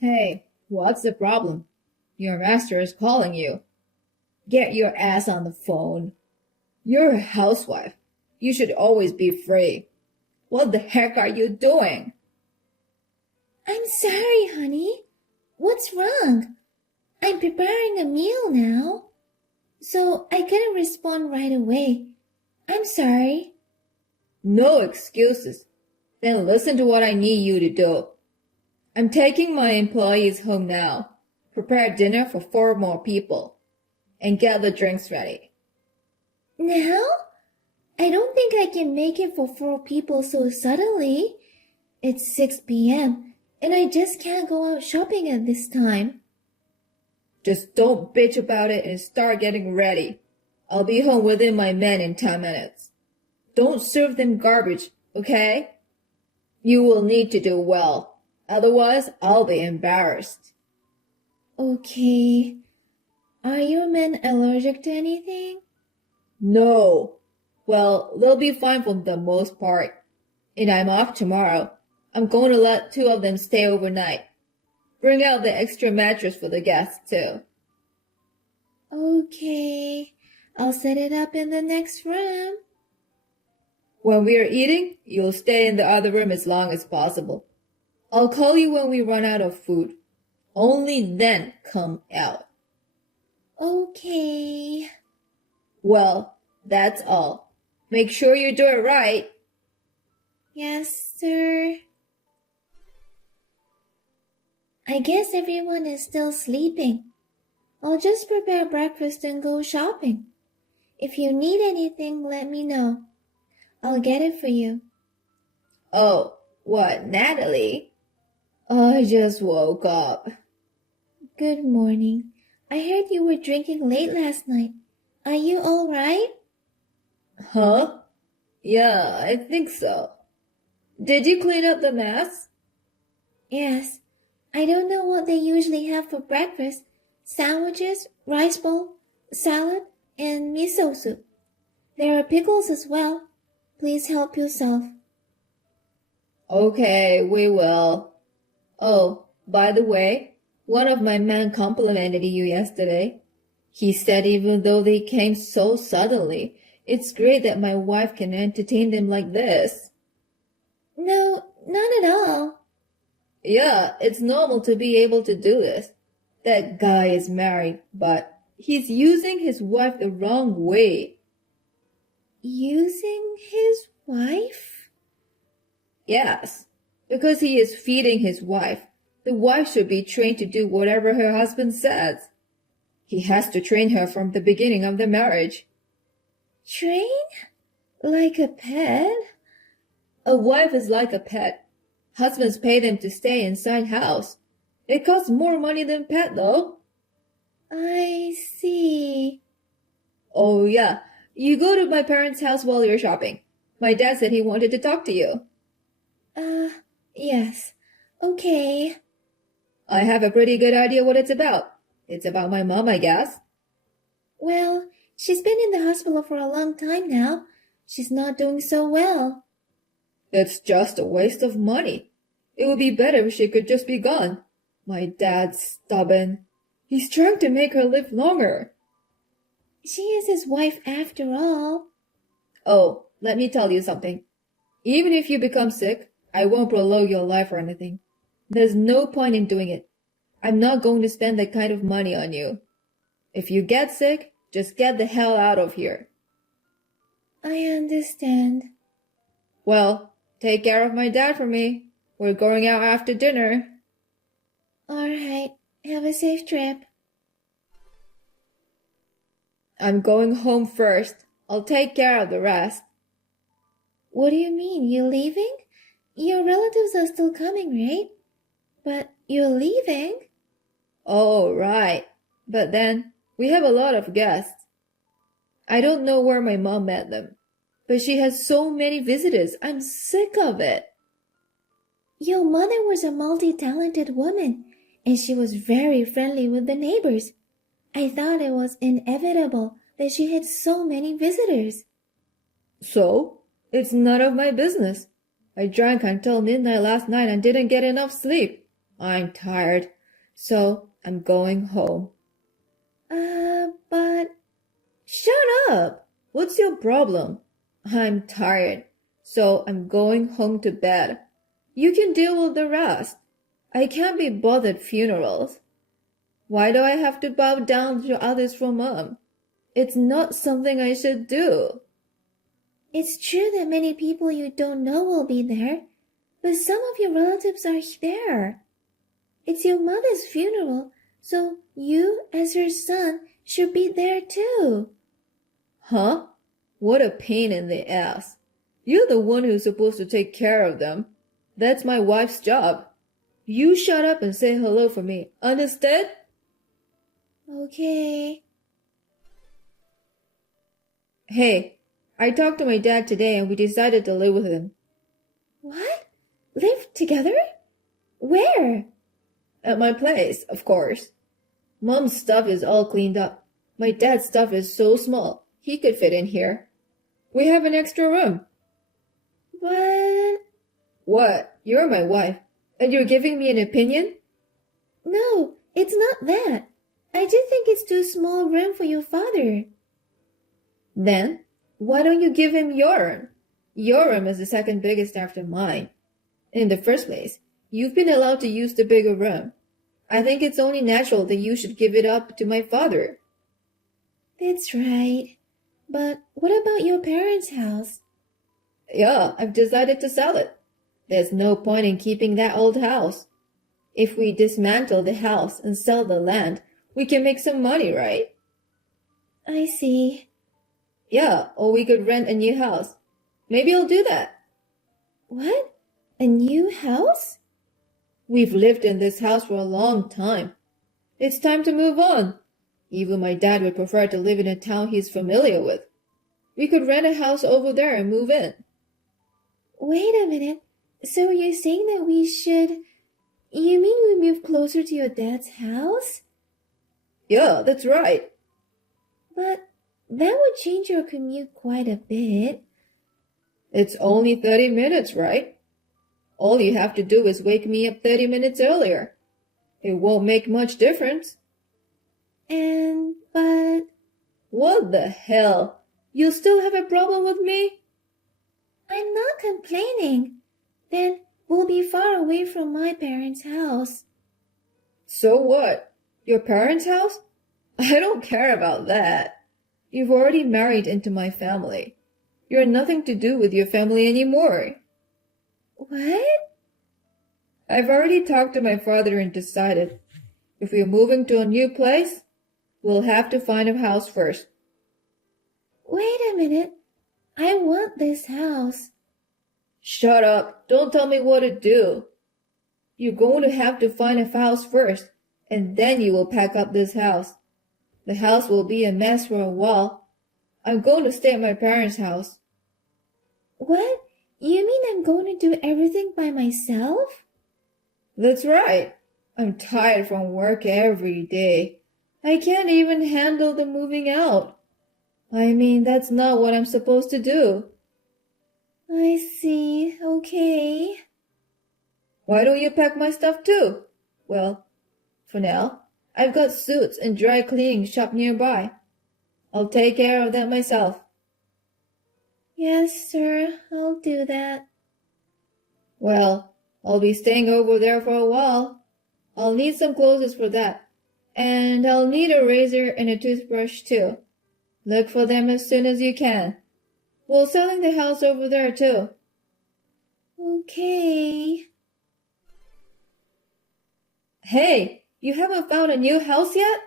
Hey, what's the problem? Your master is calling you. Get your ass on the phone. You're a housewife. You should always be free. What the heck are you doing? I'm sorry, honey. What's wrong? I'm preparing a meal now. So I couldn't respond right away. I'm sorry. No excuses. Then listen to what I need you to do. I'm taking my employees home now. Prepare dinner for 4 more people. And get the drinks ready. Now? I don't think I can make it for 4 people so suddenly. It's 6 p.m. and I just can't go out shopping at this time. Just don't bitch about it and start getting ready. I'll be home within my men in 10 minutes. Don't serve them garbage, okay? You will need to do well. Otherwise, I'll be embarrassed. Okay. Are your men allergic to anything? No. Well, they'll be fine for the most part. And I'm off tomorrow. I'm going to let 2 of them stay overnight. Bring out the extra mattress for the guests, too. Okay. I'll set it up in the next room. When we are eating, you'll stay in the other room as long as possible. I'll call you when we run out of food. Only then come out. Okay. Well, that's all. Make sure you do it right. Yes, sir. I guess everyone is still sleeping. I'll just prepare breakfast and go shopping. If you need anything, let me know. I'll get it for you. Oh, what, Natalie? I just woke up. Good morning. I heard you were drinking late last night. Are you all right? Huh? Yeah, I think so. Did you clean up the mess? Yes. I don't know what they usually have for breakfast. Sandwiches, rice bowl, salad, and miso soup. There are pickles as well. Please help yourself. Okay, we will. Oh, by the way, one of my men complimented you yesterday. He said even though they came so suddenly, it's great that my wife can entertain them like this. No, not at all. Yeah, it's normal to be able to do this. That guy is married, but he's using his wife the wrong way. Using his wife? Yes, because he is feeding his wife. The wife should be trained to do whatever her husband says. He has to train her from the beginning of the marriage. Train? Like a pet? A wife is like a pet. Husbands pay them to stay inside house. It costs more money than pet though. I see. Oh yeah, you go to my parents' house while you're shopping. My dad said he wanted to talk to you. Yes. Okay. I have a pretty good idea what it's about. It's about my mom, I guess. Well, she's been in the hospital for a long time now. She's not doing so well. It's just a waste of money. It would be better if she could just be gone. My dad's stubborn. He's trying to make her live longer. She is his wife after all. Oh, let me tell you something. Even if you become sick, I won't prolong your life or anything. There's no point in doing it. I'm not going to spend that kind of money on you. If you get sick, just get the hell out of here. I understand. Well, take care of my dad for me. We're going out after dinner. All right. Have a safe trip. I'm going home first. I'll take care of the rest. What do you mean? You're leaving? Your relatives are still coming, right? But you're leaving? Oh, right. But then, we have a lot of guests. I don't know where my mom met them, but she has so many visitors. I'm sick of it. Your mother was a multi-talented woman, and she was very friendly with the neighbors. I thought it was inevitable that she had so many visitors. So, it's none of my business. I drank until midnight last night and didn't get enough sleep. I'm tired, so I'm going home. But Shut up! What's your problem? I'm tired, so I'm going home to bed. You can deal with the rest. I can't be bothered funerals. Why do I have to bow down to others for Mom? It's not something I should do. it's true that many people you don't know will be there, but some of your relatives are there. It's your mother's funeral, so you, as her son, should be there too. Huh? What a pain in the ass. You're the one who's supposed to take care of them. That's my wife's job. You shut up and say hello for me. Understood? Okay. Hey, I talked to my dad today and we decided to live with him. What? Live together? Where? At my place, of course. Mom's stuff is all cleaned up. My dad's stuff is so small, he could fit in here. We have an extra room. But What? You're my wife, and you're giving me an opinion? no, it's not that. I just think it's too small room for your father. Then, why don't you give him your room? Your room is the second biggest after mine. In the first place, you've been allowed to use the bigger room. I think it's only natural that you should give it up to my father. That's right. But what about your parents' house? Yeah, I've decided to sell it. There's no point in keeping that old house. If we dismantle the house and sell the land, we can make some money, right? I see. Yeah, or we could rent a new house. Maybe I'll do that. What? A new house? We've lived in this house for a long time. It's time to move on. Even my dad would prefer to live in a town he's familiar with. We could rent a house over there and move in. Wait a minute. So you're saying that we should... You mean we move closer to your dad's house? Yeah, that's right. But that would change your commute quite a bit. It's only 30 minutes, right? All you have to do is wake me up 30 minutes earlier. It won't make much difference. But... What the hell? You still have a problem with me? I'm not complaining. Then we'll be far away from my parents' house. So what? Your parents' house? I don't care about that. You've already married into my family. You're nothing to do with your family anymore. What? I've already talked to my father and decided if we're moving to a new place, we'll have to find a house first. Wait a minute. I want this house. Shut up. Don't tell me what to do. You're going to have to find a house first, and then you will pack up this house. The house will be a mess for a while. I'm going to stay at my parents' house. What? You mean I'm going to do everything by myself? That's right. I'm tired from work every day. I can't even handle the moving out. I mean, that's not what I'm supposed to do. I see. Okay. Why don't you pack my stuff too? Well, for now, I've got suits and dry cleaning shop nearby. I'll take care of that myself. Yes, sir. I'll do that. Well, I'll be staying over there for a while. I'll need some clothes for that. And I'll need a razor and a toothbrush too. Look for them as soon as you can. We're selling the house over there too. Okay. Hey, you haven't found a new house yet?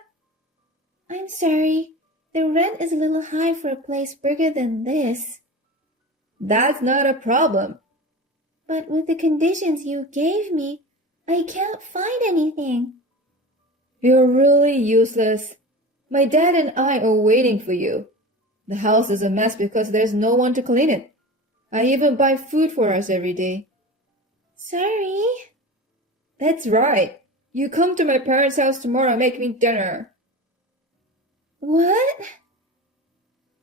I'm sorry. The rent is a little high for a place bigger than this. That's not a problem. But with the conditions you gave me, I can't find anything. You're really useless. My dad and I are waiting for you. The house is a mess because there's no one to clean it. I even buy food for us every day. Sorry. That's right. You come to my parents' house tomorrow and make me dinner. What?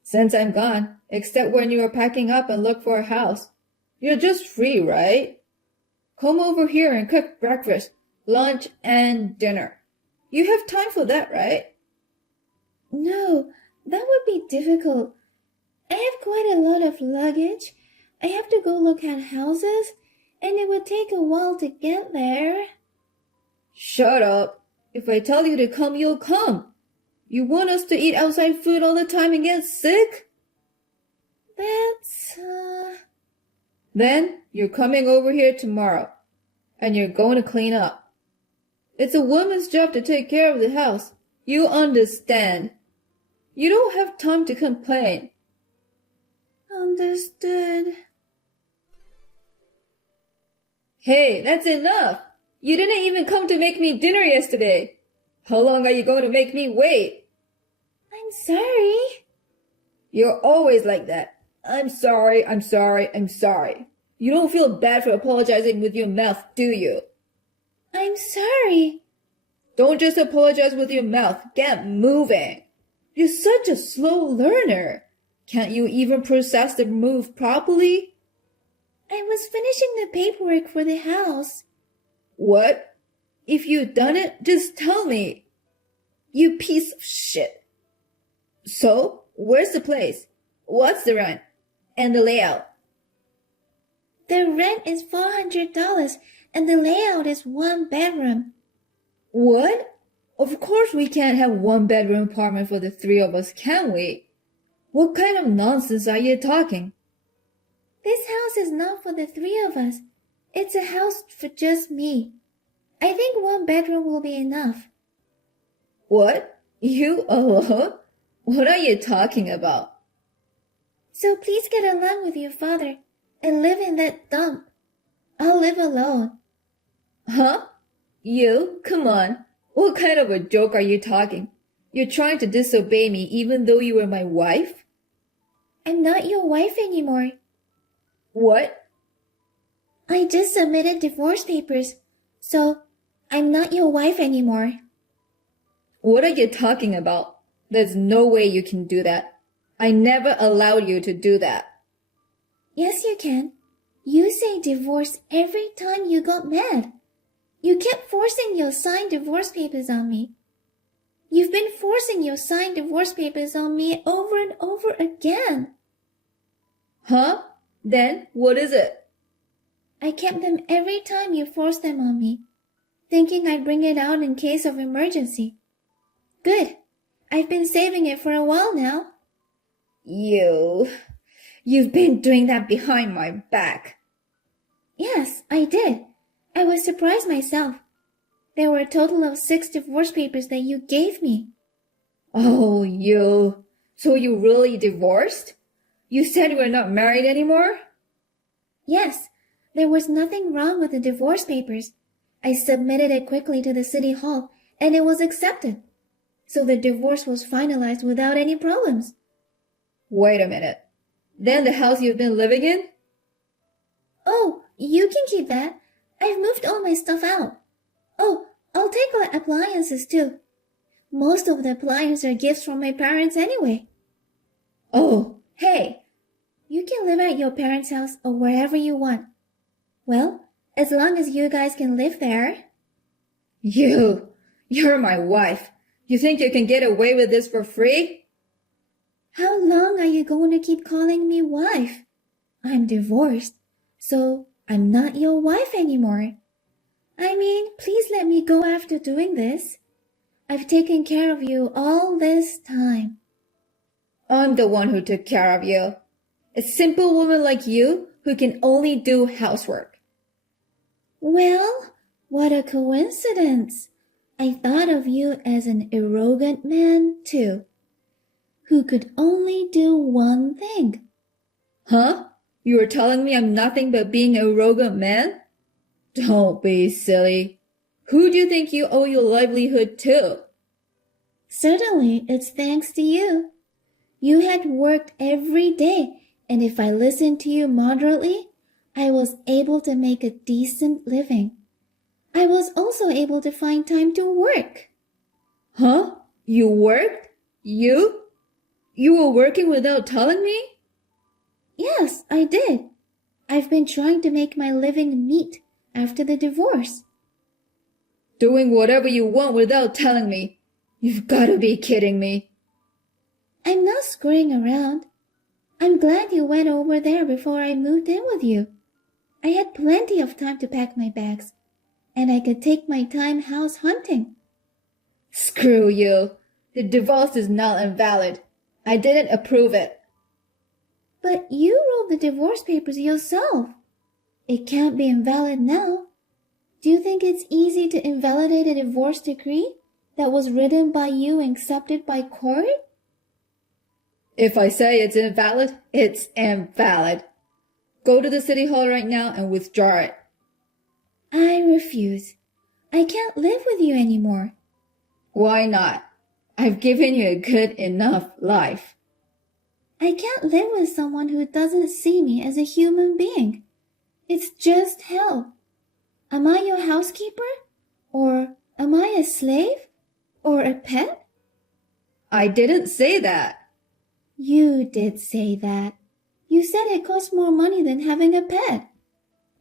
Since I'm gone, except when you are packing up and look for a house. You're just free, right? Come over here and cook breakfast. lunch, and dinner. You have time for that, right? No, that would be difficult. I have quite a lot of luggage. I have to go look at houses, and it would take a while to get there. Shut up. If I tell you to come, you'll come. You want us to eat outside food all the time and get sick? That's, Then you're coming over here tomorrow, and you're going to clean up. It's a woman's job to take care of the house. You understand. You don't have time to complain. Understood. Hey, that's enough. You didn't even come to make me dinner yesterday. How long are you going to make me wait? I'm sorry. You're always like that. I'm sorry, I'm sorry, I'm sorry. You don't feel bad for apologizing with your mouth, do you? I'm sorry. Don't just apologize with your mouth. Get moving. You're such a slow learner. Can't you even process the move properly? I was finishing the paperwork for the house. What? If you've done it, just tell me. You piece of shit. So, where's the place? What's the rent? And the layout? The rent is $400 and the layout is 1 bedroom. What? Of course we can't have 1-bedroom apartment for the 3 of us, can we? What kind of nonsense are you talking? This house is not for the 3 of us. It's a house for just me. I think 1 bedroom will be enough. What? You alone? What are you talking about? So please get along with your father and live in that dump. I'll live alone. Huh? You? Come on. What kind of a joke are you talking? You're trying to disobey me even though you were my wife? I'm not your wife anymore. What? I just submitted divorce papers, so I'm not your wife anymore. What are you talking about? There's no way you can do that. I never allowed you to do that. Yes, you can. You say divorce every time you got mad. You kept forcing your signed divorce papers on me. You've been forcing your signed divorce papers on me over and over again. Huh? Then what is it? I kept them every time you forced them on me, thinking I'd bring it out in case of emergency. Good. I've been saving it for a while now. You've been doing that behind my back. Yes, I did. I was surprised myself. There were a total of 6 divorce papers that you gave me. Oh, you. So you really divorced? You said you were not married anymore? Yes, there was nothing wrong with the divorce papers. I submitted it quickly to the city hall, and it was accepted. So the divorce was finalized without any problems. Wait a minute. Then the house you've been living in? Oh, you can keep that. I've moved all my stuff out. Oh, I'll take our appliances too. Most of the appliances are gifts from my parents anyway. Oh, hey. You can live at your parents' house or wherever you want. Well, as long as you guys can live there. You're my wife. You think you can get away with this for free? How long are you going to keep calling me wife? I'm divorced, so I'm not your wife anymore. I mean, please let me go after doing this. I've taken care of you all this time. I'm the one who took care of you. A simple woman like you who can only do housework. Well, what a coincidence. I thought of you as an arrogant man, too, who could only do one thing. Huh? You were telling me I'm nothing but being an arrogant man? Don't be silly. Who do you think you owe your livelihood to? Certainly, it's thanks to you. You had worked every day, and if I listened to you moderately, I was able to make a decent living. I was also able to find time to work. Huh? You worked? You? You were working without telling me? Yes, I did. I've been trying to make my living neat after the divorce. Doing whatever you want without telling me. You've gotta be kidding me. I'm not screwing around. I'm glad you went over there before I moved in with you. I had plenty of time to pack my bags, and I could take my time house hunting. Screw you. The divorce is null and valid. I didn't approve it. But you wrote the divorce papers yourself. It can't be invalid now. Do you think it's easy to invalidate a divorce decree that was written by you and accepted by court? If I say it's invalid, it's invalid. Go to the city hall right now and withdraw it. I refuse. I can't live with you anymore. Why not? I've given you a good enough life. I can't live with someone who doesn't see me as a human being. It's just hell. Am I your housekeeper? Or am I a slave? Or a pet? I didn't say that. You did say that. You said it costs more money than having a pet.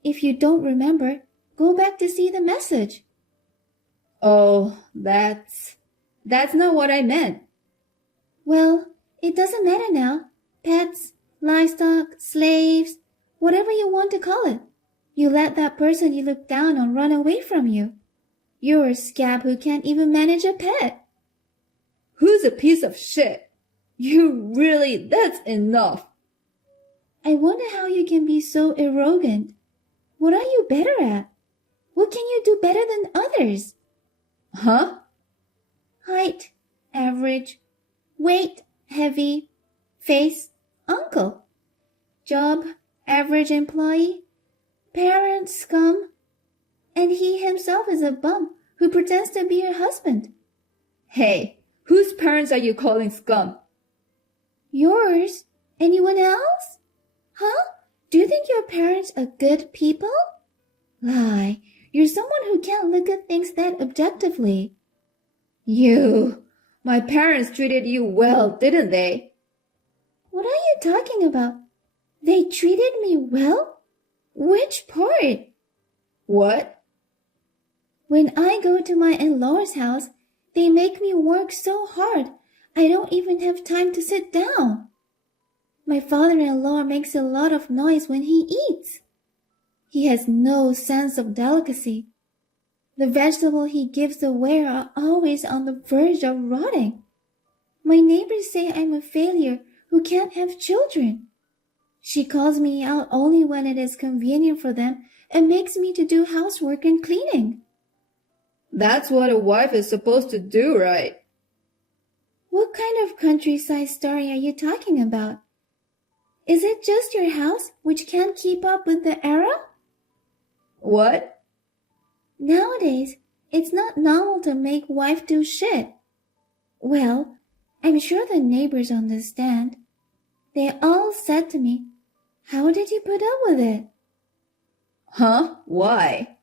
If you don't remember, go back to see the message. Oh, that's not what I meant. Well, it doesn't matter now. Pets, livestock, slaves, whatever you want to call it. You let that person you look down on run away from you. You're a scab who can't even manage a pet. Who's a piece of shit? That's enough. I wonder how you can be so arrogant. What are you better at? What can you do better than others? Huh? Height, average. Weight, heavy. Face, uncle. Job, average employee. Parents, scum. And he himself is a bum who pretends to be your husband. Hey, whose parents are you calling scum? Yours? Anyone else? Huh? Do you think your parents are good people? Lie. You're someone who can't look at things that objectively. My parents treated you well, didn't they? What are you talking about? They treated me well? Which part? What? When I go to my in-laws' house, they make me work so hard, I don't even have time to sit down. My father-in-law makes a lot of noise when he eats. He has no sense of delicacy. The vegetables he gives away are always on the verge of rotting. My neighbors say I'm a failure who can't have children. She calls me out only when it is convenient for them and makes me to do housework and cleaning. That's what a wife is supposed to do, right? What kind of countryside story are you talking about? Is it just your house which can't keep up with the era? What? Nowadays, it's not normal to make wife do shit. Well, I'm sure the neighbors understand. They all said to me, "How did you put up with it?" Huh? Why?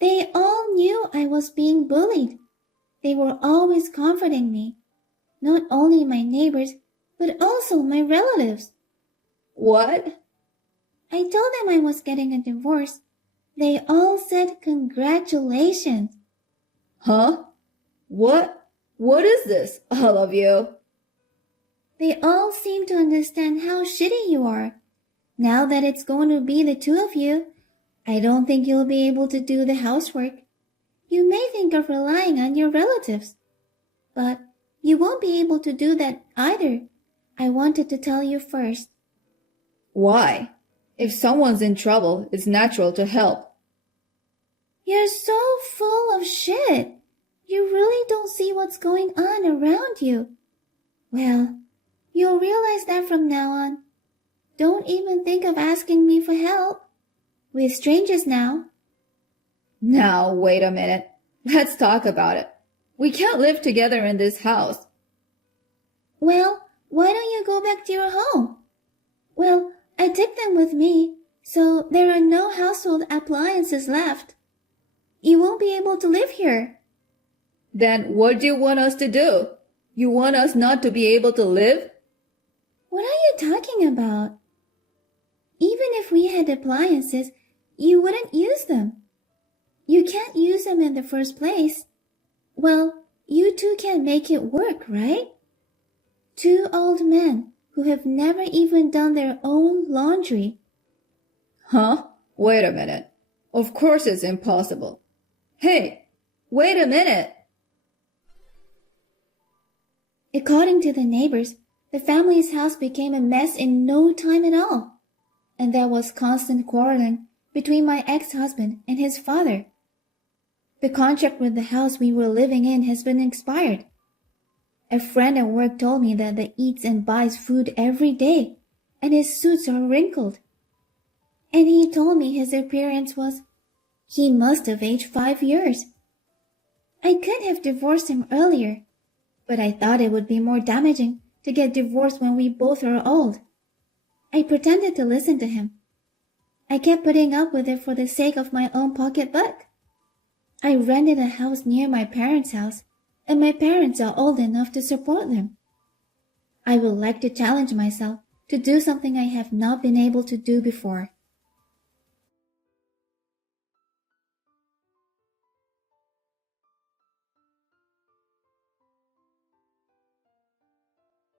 They all knew I was being bullied. They were always comforting me. Not only my neighbors, but also my relatives. What? I told them I was getting a divorce. They all said congratulations. Huh? What is this, all of you? They all seem to understand how shitty you are. Now that it's going to be the two of you, I don't think you'll be able to do the housework. You may think of relying on your relatives, but you won't be able to do that either. I wanted to tell you first. Why? If someone's in trouble, it's natural to help. You're so full of shit. You really don't see what's going on around you. Well, you'll realize that from now on. Don't even think of asking me for help. We're strangers now. Now, wait a minute. Let's talk about it. We can't live together in this house. Well, why don't you go back to your home? Well, I took them with me, so there are no household appliances left. You won't be able to live here. Then what do you want us to do? You want us not to be able to live? What are you talking about? Even if we had appliances, you wouldn't use them. You can't use them in the first place. Well, you two can make it work, right? Two old men who have never even done their own laundry. Huh? Wait a minute. Of course it's impossible. Hey, wait a minute. According to the neighbors, the family's house became a mess in no time at all. And there was constant quarreling between my ex-husband and his father. The contract with the house we were living in has been expired. A friend at work told me that he eats and buys food every day, and his suits are wrinkled. And he told me his appearance was... He must have aged 5 years. I could have divorced him earlier, but I thought it would be more damaging to get divorced when we both are old. I pretended to listen to him. I kept putting up with it for the sake of my own pocketbook. I rented a house near my parents' house, and my parents are old enough to support them. I would like to challenge myself to do something I have not been able to do before.